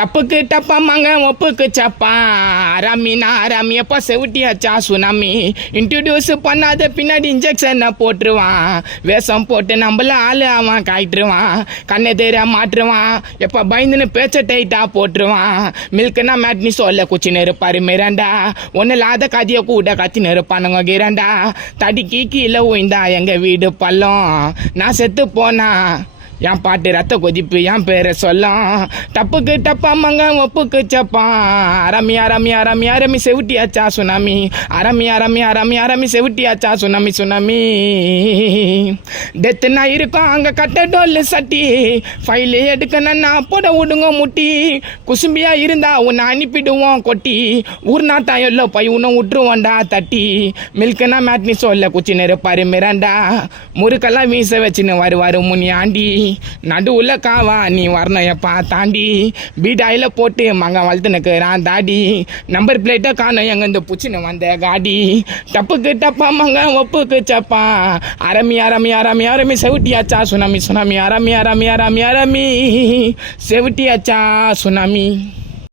டப்புக்கு டப்பாமாங்க ஒப்புக்கு சப்பா ரம்மினா ரம்மியப்பா செவிட்டியாச்சா சுனாமி இன்ட்ரடியூஸ் பண்ணாத பின்னாடி இன்ஜெக்ஷனை போட்டுருவான் வேஷம் போட்டு நம்மள ஆளு அவன் காய்ட்டுருவான் கண்ணை தேர மாட்டுருவான் எப்போ பயந்துன்னு பேச்ச டைட்டா போட்டுருவான் மில்க்குனா மேட்னி சொல்ல குச்சின்னு இருப்பாரு மிராண்டா ஒன்றும் இல்லாத கதையை கூட கத்தின்னு இருப்பானுங்க கிராண்டா தடிக்கி கீழே உயிந்தா எங்க வீடு பள்ளம் நான் செத்து போனா என் பாட்டு ரத்த கொதிப்பு என் பேரை சொல்லும் டப்புக்கு டப்பாமாங்க ஒப்புக்கு சப்பா ரம்யா ரம்யா ரம்யா ரமி செவிட்டியாச்சா சுனாமி அரமியா ரம்யா ரம்யா ரமி செவிட்டியாச்சா சுனாமி சுனாமி டெத்துனா இருக்கும் அங்கே கட்ட டோல் சட்டி ஃபைலு எடுக்கணும்னா போட விடுங்க முட்டி குசும்பியா இருந்தா உன்னை அனுப்பிடுவோம் கொட்டி ஊர் நாட்டா எல்லோ போய் உன்னை விட்டுருவோண்டா தட்டி மில்க்குனா மேட்னி சொல்ல குச்சின்னு இருப்பாரு மிராண்டா முறுக்கெல்லாம் வீச வச்சுன்னு வருவாரு முனியாண்டி நடுவுல காவா நீ வரணும் எப்பா தாண்டி பீடாயில போட்டு மங்க வளர்த்துனுக்குறான் தாடி நம்பர் பிளேட்டை காணும் எங்க இந்த புச்சின்னு வந்த காடி டப்புக்கு டப்பா மங்க ஒப்புக்கு சப்பா அரமி அரமி அரமி அரமி செவிட்டியாச்சா சுனாமி சுனாமி அரமி அரமி அரமி அரமி செவிட்டியாச்சா சுனாமி.